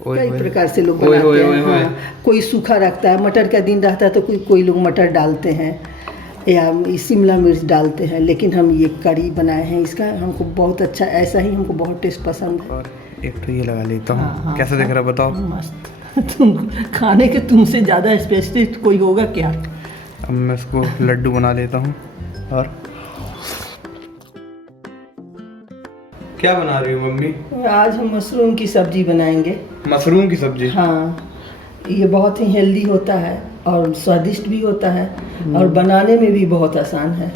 कई प्रकार से लोग बनाते हैं। हाँ, कोई सूखा रखता है, मटर का दिन रहता है तो कोई लोग मटर डालते हैं या शिमला मिर्च डालते हैं, लेकिन हम ये करी बनाए हैं इसका, हमको बहुत अच्छा, ऐसा ही हमको बहुत टेस्ट पसंद है। और एक तो ये लगा लेता हूँ। हाँ, कैसा दिख रहा बताओ? मस्त। तुम खाने के तुमसे ज़्यादा स्पेशलिस्ट कोई होगा क्या? अब मैं इसको लड्डू बना लेता हूँ। और क्या बना रही हो मम्मी? आज हम मशरूम की सब्जी बनाएंगे। मशरूम की सब्जी? हाँ, ये बहुत ही हेल्दी होता है और स्वादिष्ट भी होता है और बनाने में भी बहुत आसान है।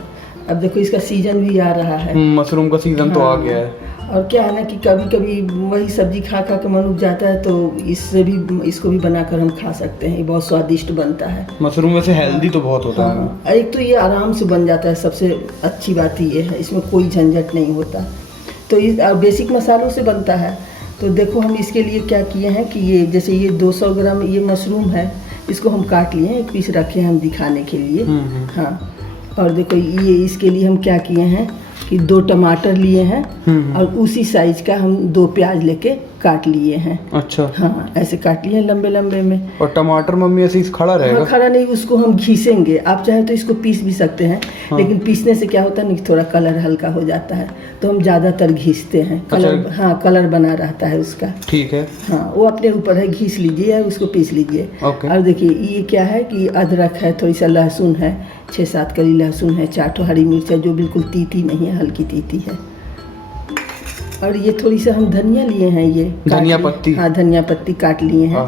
अब देखो इसका सीजन भी आ रहा है। मशरूम का सीजन तो आ गया है। और क्या है ना कि कभी कभी वही सब्जी खा खा के मन उब जाता है, तो इसको भी बनाकर हम खा सकते हैं। ये बहुत स्वादिष्ट बनता है। मशरूम वैसे हेल्दी तो बहुत होता है। हाँ, एक तो ये आराम से बन जाता है, सबसे अच्छी बात ये है, इसमें कोई झंझट नहीं होता। तो इस बेसिक मसालों से बनता है। तो देखो हम इसके लिए क्या किए हैं कि ये जैसे ये 200 ग्राम ये मशरूम है, इसको हम काट लिए हैं, एक पीस रखे हैं हम दिखाने के लिए। हाँ, और देखो ये इसके लिए हम क्या किए हैं कि 2 टमाटर लिए हैं और उसी साइज का हम 2 प्याज लेके काट लिए हैं। अच्छा। हाँ, ऐसे काट लिए लंबे लंबे में। और टमाटर मम्मी ऐसे ही खड़ा रहेगा? हाँ, खड़ा नहीं, उसको हम घिसेंगे। आप चाहे तो इसको पीस भी सकते हैं। हाँ। लेकिन पीसने से क्या होता है ना, थोड़ा कलर हल्का हो जाता है, तो हम ज़्यादातर घिसते हैं। कलर अच्छा। हाँ, कलर बना रहता है उसका। ठीक है। हाँ, वो अपने ऊपर है, घिस लीजिए या उसको पीस लीजिए। और देखिए ये क्या है कि अदरक है, थोड़ी सा लहसुन है, 6-7 कली लहसुन है, 4 हरी मिर्च है जो बिल्कुल तीती नहीं है, हल्की तीती है। और ये थोड़ी सा हम धनिया लिए हैं, ये धनिया पत्ती। हाँ, धनिया पत्ती काट लिए हैं।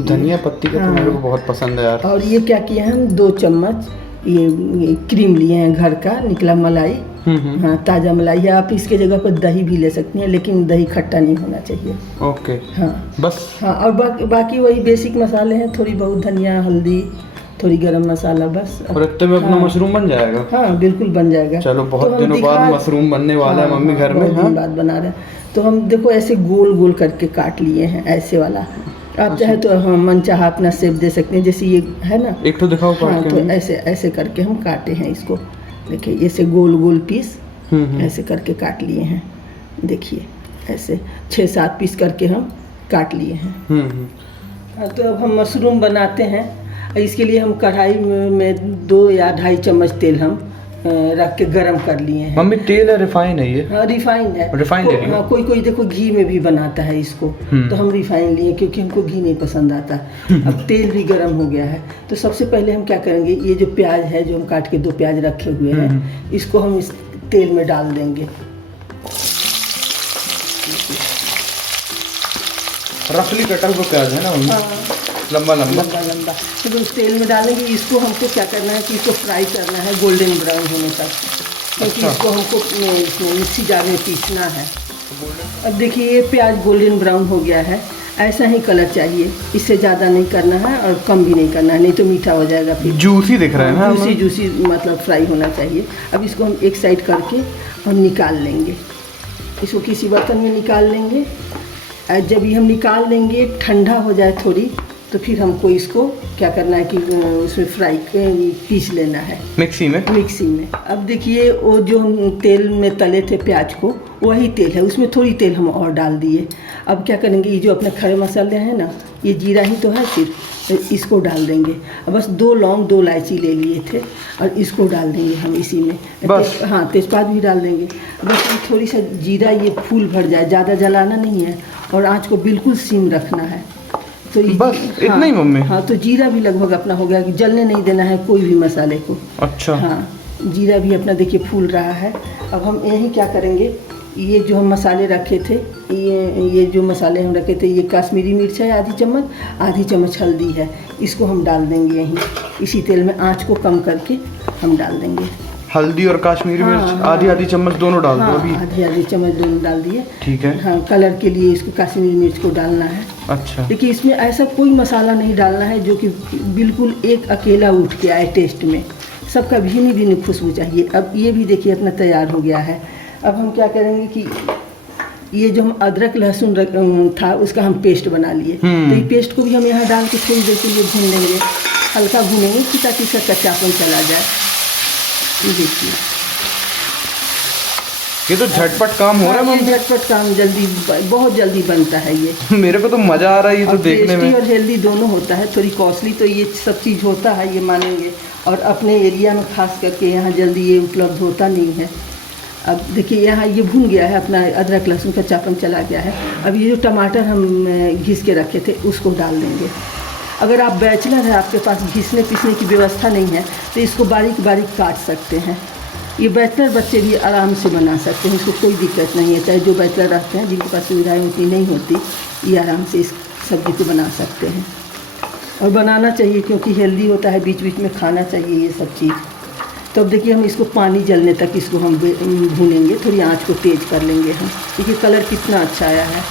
धनिया पत्ती का तो मेरे को बहुत पसंद है यार। और ये क्या किया है, हम 2 चम्मच ये क्रीम लिए हैं, घर का निकला मलाई। हाँ, ताज़ा मलाई, या आप इसके जगह पर दही भी ले सकती हैं, लेकिन दही खट्टा नहीं होना चाहिए। ओके। हाँ बस। हाँ, और बाकी वही बेसिक मसाले हैं, थोड़ी बहुत धनिया, हल्दी, थोड़ी गरम मसाला, बस। और इतने में अपना मशरूम बन जाएगा? हाँ, बिल्कुल बन जाएगा। चलो, बहुत दिनों बाद मशरूम बनने वाला है मम्मी घर में। बहुत दिन बाद बना रहे हैं। तो हम देखो ऐसे गोल गोल करके काट लिए हैं, ऐसे वाला। आप चाहे तो हम मनचाहा अपना शेप दे सकते हैं, जैसे ये है ना। एक तो दिखाओ। हाँ, तो ऐसे ऐसे करके हम काटे हैं इसको। देखिए ऐसे गोल गोल पीस ऐसे करके काट लिए हैं। देखिए ऐसे 6-7 पीस करके हम काट लिए हैं। तो अब हम मशरूम बनाते हैं। इसके लिए हम कढ़ाई में 2 या 2.5 चम्मच तेल हम रख के गरम कर लिए हैं। मम्मी तेल है रिफाइन है ये? हाँ, रिफाइंड है। रिफाइंड है। हाँ, कोई देखो घी में भी बनाता है इसको, तो हम रिफाइंड लिए क्योंकि हमको घी नहीं पसंद आता। अब तेल भी गरम हो गया है, तो सबसे पहले हम क्या करेंगे, ये जो प्याज है जो हम काट के 2 प्याज रखे हुए हैं, इसको हम इस तेल में डाल देंगे। रफली कटा हुआ प्याज है ना मम्मी? हाँ, लंबा लंबा। तो उस तेल में डालेंगे। इसको हमको क्या करना है कि इसको फ्राई करना है गोल्डन ब्राउन होने तक, क्योंकि इसको हमको इसमें मिक्सी जार में पीसना है। अब देखिए ये प्याज गोल्डन ब्राउन हो गया है, ऐसा ही कलर चाहिए, इससे ज़्यादा नहीं करना है और कम भी नहीं करना है, नहीं तो मीठा हो जाएगा फिर। जूसी दिख रहा है ना? जूसी मतलब फ्राई होना चाहिए। अब इसको हम एक साइड करके हम निकाल लेंगे, इसको किसी बर्तन में निकाल लेंगे। जब ये हम निकाल लेंगे, ठंडा हो जाए थोड़ी, तो फिर हमको इसको क्या करना है कि उसमें फ्राई पीस लेना है मिक्सी में। अब देखिए वो जो हम तेल में तले थे प्याज को, वही तेल है, उसमें थोड़ी तेल हम और डाल दिए। अब क्या करेंगे, ये जो अपने खड़े मसाले हैं ना, ये जीरा ही तो है सिर्फ, तो इसको डाल देंगे। अब बस 2 लौंग 2 इलायची ले लिए थे और इसको डाल देंगे हम इसी में बस। हाँ, तेज़पात भी डाल देंगे। बस थोड़ी सा जीरा ये फूल भर जाए, ज़्यादा जलाना नहीं है और आँच को बिल्कुल सिम रखना है। तो बस इतना ही मम्मी? हाँ, तो जीरा भी लगभग अपना हो गया कि जलने नहीं देना है कोई भी मसाले को। अच्छा। हाँ, जीरा भी अपना देखिए फूल रहा है। अब हम यही क्या करेंगे, ये जो हम मसाले रखे थे, ये जो मसाले हम रखे थे, ये कश्मीरी मिर्च है आधी चम्मच हल्दी है, इसको हम डाल देंगे यहीं इसी तेल में। आँच को कम करके हम डाल देंगे। हल्दी और कश्मीरी मिर्च आधी चम्मच दोनों डाल दो अभी? आधी चम्मच दोनों डाल दिए। ठीक है। हाँ, कलर के लिए इसको कश्मीरी मिर्च को डालना है। अच्छा। देखिए इसमें ऐसा कोई मसाला नहीं डालना है जो कि बिल्कुल एक अकेला उठ के आए टेस्ट में, सबका भीनी भीनी खुशबू चाहिए। अब ये भी देखिए अपना तैयार हो गया है। अब हम क्या करेंगे कि ये जो हम अदरक लहसुन था उसका हम पेस्ट बना लिए, तो ये पेस्ट को भी हम यहाँ डाल के थोड़ी देर के लिए भून लेंगे, हल्का भूनेंगे कि ताकि इसका कच्चापन चला जाए। ये देखिए ये तो झटपट काम हो रहा है मम्मी। झटपट काम जल्दी, बहुत जल्दी बनता है ये। मेरे को तो मज़ा आ रहा है ये तो देखने में। और हेल्दी दोनों होता है, थोड़ी कॉस्टली तो ये सब चीज़ होता है, ये मानेंगे। और अपने एरिया में खास करके यहाँ जल्दी ये उपलब्ध होता नहीं है। अब देखिए यहाँ ये भून गया है, अपना अदरक लहसुन का चापन चला गया है। अब ये जो टमाटर हम घिस के रखे थे उसको डाल देंगे। अगर आप बैचलर है, आपके पास घिसने पीसने की व्यवस्था नहीं है, तो इसको बारीक बारीक काट सकते हैं। ये बैचलर बच्चे भी आराम से बना सकते हैं, इसको कोई दिक्कत नहीं है। चाहे जो बैचलर रहते हैं, जिनके पास सुविधाएँ उतनी नहीं होती, ये आराम से इस सब्ज़ी को बना सकते हैं। और बनाना चाहिए क्योंकि हेल्दी होता है, बीच बीच में खाना चाहिए ये सब चीज़। तो अब देखिए हम इसको पानी जलने तक इसको हम भूनेंगे, थोड़ी आंच को तेज़ कर लेंगे हम। देखिए कलर कितना अच्छा आया है।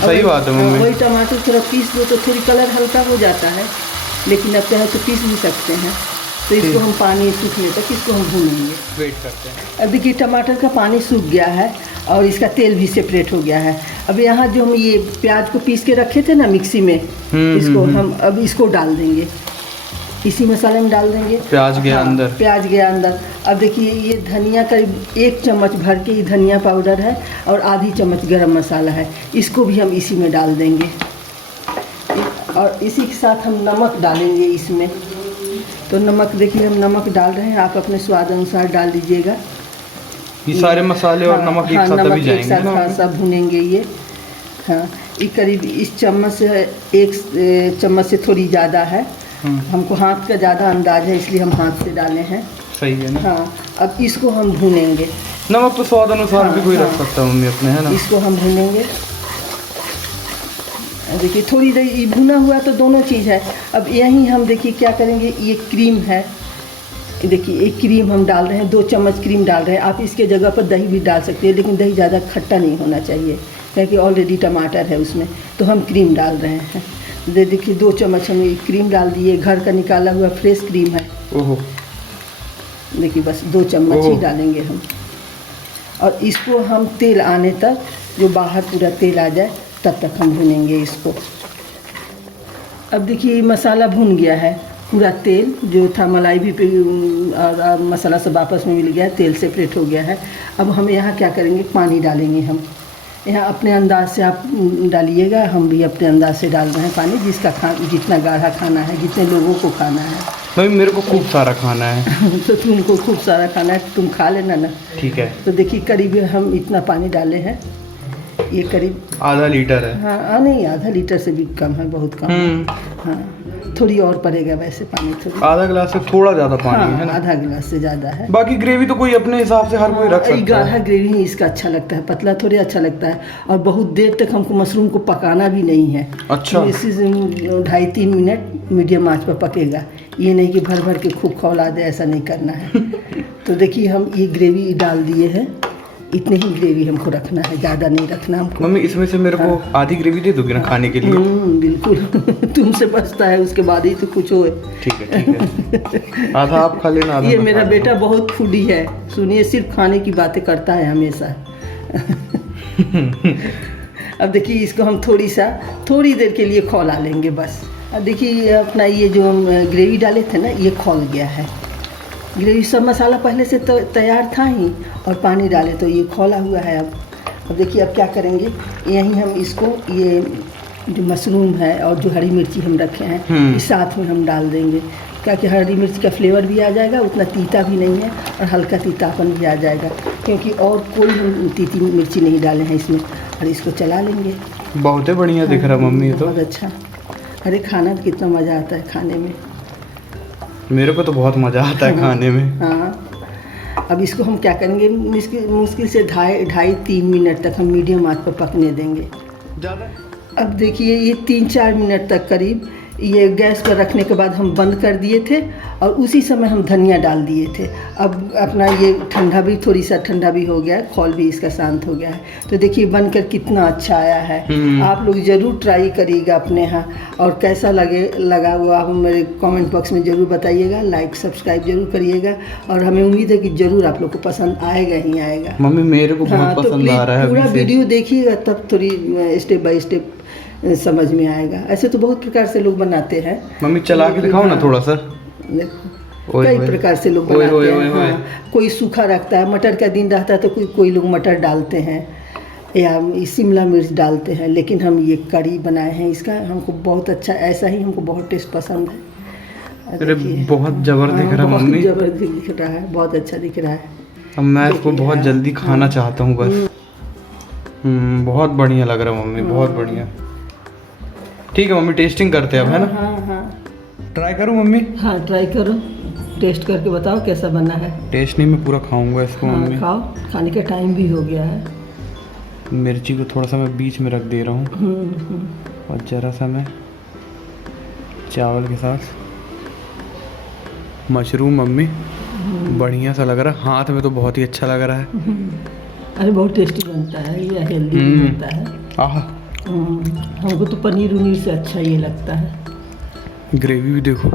सही बात है मम्मी। वही टमाटर थोड़ा पीस दो तो थोड़ी कलर हल्का हो जाता है, लेकिन अब चाहे तो पीस भी सकते हैं। तो इसको हम पानी सूखने तक इसको हम भूनेंगे, वेट करते हैं। अब देखिए टमाटर का पानी सूख गया है और इसका तेल भी सेपरेट हो गया है। अब यहाँ जो हम ये प्याज को पीस के रखे थे ना मिक्सी में, इसको हम अब इसको डाल देंगे, इसी मसाले में डाल देंगे। प्याज गया अंदर, प्याज गया अंदर। अब देखिए ये धनिया करीब 1 चम्मच भर के ये धनिया पाउडर है और आधी चम्मच गरम मसाला है, इसको भी हम इसी में डाल देंगे। और इसी के साथ हम नमक डालेंगे इसमें। तो नमक देखिए हम नमक डाल रहे हैं, आप अपने स्वाद अनुसार डाल दीजिएगा। ये सारे मसाले और नमक एक साथ अभी जाएंगे ना? हाँ, सब भुनेंगे ये। हाँ, ये करीब इस चम्मच से 1 चम्मच से थोड़ी ज़्यादा है। हमको हाथ का ज़्यादा अंदाज है, इसलिए हम हाथ से डाले हैं। सही है ना? हाँ, अब इसको हम भुनेंगे। नमक तो स्वाद अनुसार भी कोई रख सकता है मम्मी अपने, है ना? इसको हम भुनेंगे। देखिए थोड़ी देर भुना हुआ तो दोनों चीज़ है। अब यहीं हम देखिए क्या करेंगे, ये क्रीम है, देखिए एक क्रीम हम डाल रहे हैं, 2 चम्मच क्रीम डाल रहे हैं। आप इसके जगह पर दही भी डाल सकते हैं, लेकिन दही ज़्यादा खट्टा नहीं होना चाहिए क्योंकि ऑलरेडी टमाटर है उसमें, तो हम क्रीम डाल रहे हैं। देखिए 2 चम्मच हम क्रीम डाल दिए, घर का निकाला हुआ फ्रेश क्रीम है। ओहो, देखिए बस 2 चम्मच ही डालेंगे हम। और इसको हम तेल आने तक, जो बाहर पूरा तेल आ जाए तब तक हम भुनेंगे इसको। अब देखिए मसाला भुन गया है, पूरा तेल जो था मलाई भी और मसाला सब आपस में मिल गया, तेल सेपरेट हो गया है। अब हम यहाँ क्या करेंगे, पानी डालेंगे हम। यहाँ अपने अंदाज से आप डालिएगा, हम भी अपने अंदाज से डाल रहे हैं पानी, जितना गाढ़ा खाना है, जितने लोगों को खाना है। भाई मेरे को खूब सारा खाना है। तो तुमको खूब सारा खाना है, तुम खा लेना ना। ठीक है। तो देखिए करीब हम इतना पानी डाले हैं, ये करीब आधा लीटर है। हाँ नहीं, आधा लीटर से भी कम है, बहुत कम है। हाँ, थोड़ी और पड़ेगा वैसे पानी, थोड़ी आधा गिलास से थोड़ा ज़्यादा पानी है ना? आधा गिलास से ज़्यादा है। बाकी ग्रेवी तो कोई अपने हिसाब से हर कोई रख सकता है। गाढ़ा ग्रेवी ही इसका अच्छा लगता है, पतला थोड़ी अच्छा लगता है। और बहुत देर तक हमको मशरूम को पकाना भी नहीं है। अच्छा। इसी 2.5-3 मिनट मीडियम आंच पर पकेगा, ये नहीं कि भर भर के खूब खौला दे, ऐसा नहीं करना है। तो देखिए हम ये ग्रेवी डाल दिए हैं, इतने ही ग्रेवी हमको रखना है, ज़्यादा नहीं रखना हमको। मम्मी इसमें से मेरे को आधी ग्रेवी दे दोगी ना खाने के लिए? बिल्कुल। तुमसे बचता है उसके बाद ही तो कुछ हो। ठीक है ठीक है। आधा आप खा लेना, आधा ये मेरा बेटा बहुत फूडी है, सुनिए सिर्फ खाने की बातें करता है हमेशा। अब देखिए इसको हम थोड़ी देर के लिए खौला लेंगे बस। अब देखिए अपना ये जो हम ग्रेवी डाले थे ना, ये खौल गया है। ग्रेवी सब मसाला पहले से तो तैयार था ही, और पानी डाले तो ये खौला हुआ है। अब देखिए अब क्या करेंगे, यहीं हम इसको ये जो मशरूम है और जो हरी मिर्ची हम रखे हैं इस साथ में हम डाल देंगे, ताकि हरी मिर्च का फ्लेवर भी आ जाएगा, उतना तीता भी नहीं है और हल्का तीतापन भी आ जाएगा, क्योंकि और कोई हम तीती मिर्ची नहीं डाले हैं इसमें। और इसको चला लेंगे। बहुत ही बढ़िया दिख रहा मम्मी, तो बहुत अच्छा। अरे खाना कितना मज़ा आता है खाने में। मेरे को तो बहुत मज़ा आता है खाने में। हाँ, अब इसको हम क्या करेंगे, मुश्किल से 2.5-3 मिनट तक हम मीडियम आंच पर पकने देंगे। ज़्यादा? अब देखिए ये 3-4 मिनट तक करीब ये गैस पर रखने के बाद हम बंद कर दिए थे, और उसी समय हम धनिया डाल दिए थे। अब अपना ये थोड़ी सा ठंडा भी हो गया है, खौल भी इसका शांत हो गया है। तो देखिए बनकर कितना अच्छा आया है। आप लोग ज़रूर ट्राई करिएगा अपने यहाँ, और कैसा लगा वो आप मेरे कमेंट बॉक्स में ज़रूर बताइएगा। लाइक सब्सक्राइब जरूर करिएगा, और हमें उम्मीद है कि ज़रूर आप लोग को पसंद आएगा ही आएगा। मम्मी मेरे को बहुत पसंद आ रहा है। पूरा वीडियो देखिएगा तब थोड़ी स्टेप बाय स्टेप समझ में आएगा। ऐसे तो बहुत प्रकार से लोग बनाते हैं। मम्मी चला के दिखाओ ना थोड़ा सा। देखो कई प्रकार से लोग बनाते हैं। हाँ, कोई सूखा रखता है, मटर का दिन रहता है तो कोई लोग मटर डालते हैं या शिमला मिर्च डालते हैं, लेकिन हम ये करी बनाए हैं इसका, हमको बहुत अच्छा, ऐसा ही हमको बहुत टेस्ट पसंद है। अरे बहुत जबरदस्त दिख रहा है मम्मी, जबरदस्त दिख रहा है, बहुत अच्छा दिख रहा है। अब मैं इसको बहुत जल्दी खाना चाहता हूँ बस। बहुत बढ़िया लग रहा है मम्मी, बहुत बढ़िया। ठीक है मम्मी, टेस्टिंग करते हैं अब, है ना? हाँ हाँ, ट्राई करूँ मम्मी? हाँ ट्राई करो, टेस्ट करके बताओ कैसा बना है। टेस्ट नहीं, मैं पूरा खाऊंगा इसको। हाँ, मम्मी खाओ, खाने का टाइम भी हो गया है। मिर्ची को थोड़ा सा मैं बीच में रख दे रहा हूँ और ज़रा सा मैं चावल के साथ मशरूम। मम्मी बढ़िया सा लग रहा है, हाथ में तो बहुत ही अच्छा लग रहा है। अरे बहुत टेस्टी बनता है ये, हेल्दी भी बनता है। आहा, हमको तो पनीर उनीर से अच्छा ये लगता है। ग्रेवी भी देखो,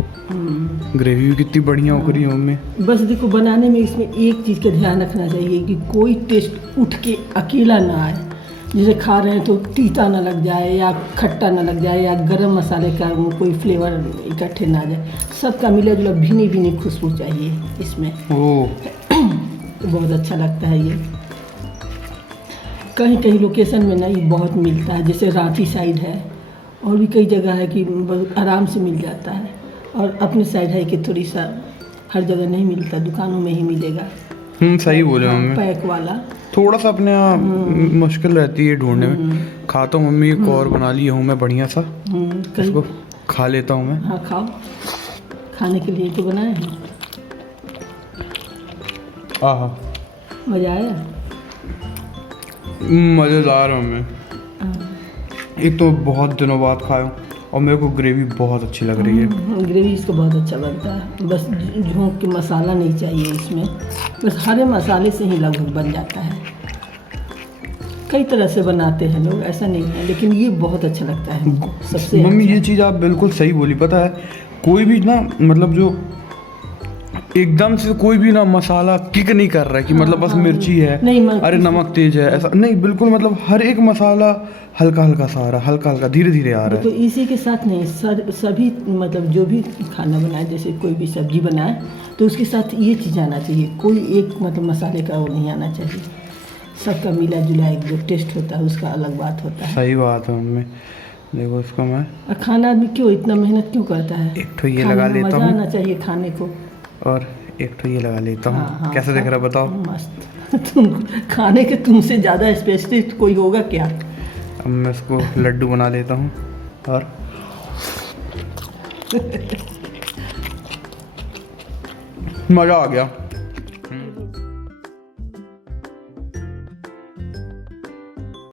ग्रेवी भी कितनी बढ़िया हो रही है मम्मी। बस देखो, बनाने में इसमें एक चीज़ का ध्यान रखना चाहिए कि कोई टेस्ट उठ के अकेला ना आए। जैसे खा रहे हैं तो तीता ना लग जाए या खट्टा ना लग जाए या गरम मसाले का कोई फ्लेवर इकट्ठे ना आ जाए। सबका मिला जुला भीनी भीनी खुशबू चाहिए इसमें। तो बहुत अच्छा लगता है ये। कहीं कहीं लोकेशन में ना ये बहुत मिलता है, जैसे रांची साइड है और भी कई जगह है कि आराम से मिल जाता है, और अपने साइड है कि थोड़ी सा हर जगह नहीं मिलता, दुकानों में ही मिलेगा। सही बोले मम्मी, पैक वाला थोड़ा सा अपने यहाँ मुश्किल रहती है ढूंढने में। खाता हूँ मम्मी, एक और बना लिया हूँ मैं बढ़िया सा, इसको खा लेता हूँ मैं। हाँ खाओ, खाने के लिए तो बनाए हैं। आहा, मज़ा आया? मज़ेदार मम्मी। एक तो बहुत दिनों बाद खाया और मेरे को ग्रेवी बहुत अच्छी लग रही है। ग्रेवी इसका बहुत अच्छा बनता है, बस झोंक के मसाला नहीं चाहिए इसमें, बस हरे मसाले से ही लगभग बन जाता है। कई तरह से बनाते हैं लोग, ऐसा नहीं है, लेकिन ये बहुत अच्छा लगता है सबसे। मम्मी ये चीज़ आप बिल्कुल सही बोली। पता है, कोई भी ना मतलब जो एकदम से कोई भी ना मसाला किक नहीं कर रहा है कि मतलब बस मिर्ची है, अरे नमक तेज है, ऐसा नहीं। बिल्कुल मतलब हर एक मसाला हल्का हल्का सा आ रहा है, हल्का हल्का धीरे धीरे आ रहा है। तो इसी के साथ नहीं, सभी मतलब जो भी खाना बनाए, जैसे कोई भी सब्जी बनाए तो उसके साथ ये चीज़ आना चाहिए, कोई एक मतलब मसाले का वो नहीं आना चाहिए। सबका मिला जुला एक जो टेस्ट होता है उसका अलग बात होता है। सही बात है मम्मी। देखो इसको मैं, खाना आदमी क्यों इतना मेहनत क्यों करता है? एक तो ये लगा लेता हूँ, मज़ा आना चाहिए खाने को, और एक तो ये लगा लेता हूँ। हाँ, कैसा दिख रहा है बताओ? मस्त। तुम खाने के तुमसे ज़्यादा स्पेशलिस्ट कोई होगा क्या? अब मैं इसको लड्डू बना लेता हूँ और मज़ा आ गया।